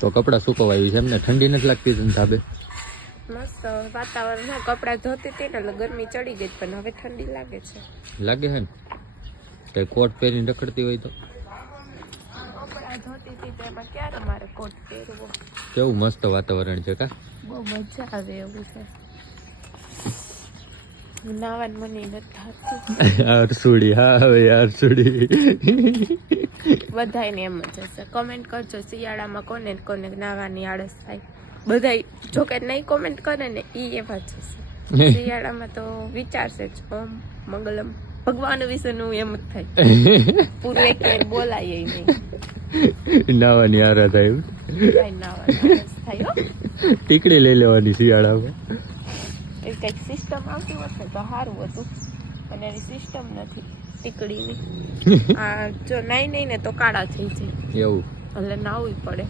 તો કપડાં સુકવાયું છે એમને? ઠંડી નથી લાગતી તને ધાબે? મસ્ત વાતાવરણ છે. કપડાં ધોતી હતી ને એટલે ગરમી ચડી ગઈ પણ હવે ઠંડી લાગે છે. લાગે છે ને? કઈ કોટ પહેરીને રખડતી હોય તો? કપડાં ધોતી હતી તો એમાં ક્યારે મારે કોટ પહેરવો. કેવું મસ્ત વાતાવરણ છે કા? બહુ મજા આવે એવું છે. નાવાનું મને નથી થતું. આરસુડી, હા હવે આરસુડી. બધાયને એમ જ હશે. કમેન્ટ કરજો શિયાળામાં કોને કોને નાવાની આળસ થાય. બધાય જોકે નહીં કોમેન્ટ કરે ને એ એવા જ હશે. શિયાળામાં તો વિચારશે જ ઓમ મંગલમ ભગવાન વિશેનું એમ જ થાય. પૂરું એક બોલાય નહીં. નાવાની આરા થાય એમ? કાંઈ નાવાની આળસ થાય હો. ટીકડી લઈ લેવાની શિયાળામાં. એ કંઈક સિસ્ટમ આવતી હોત ને તો સારું હતું પણ એની સિસ્ટમ નથી ટીકડીની. આ જો નાઈ નહીં ને તો કાળા થઈ જાય એવું એટલે નાવું પડે.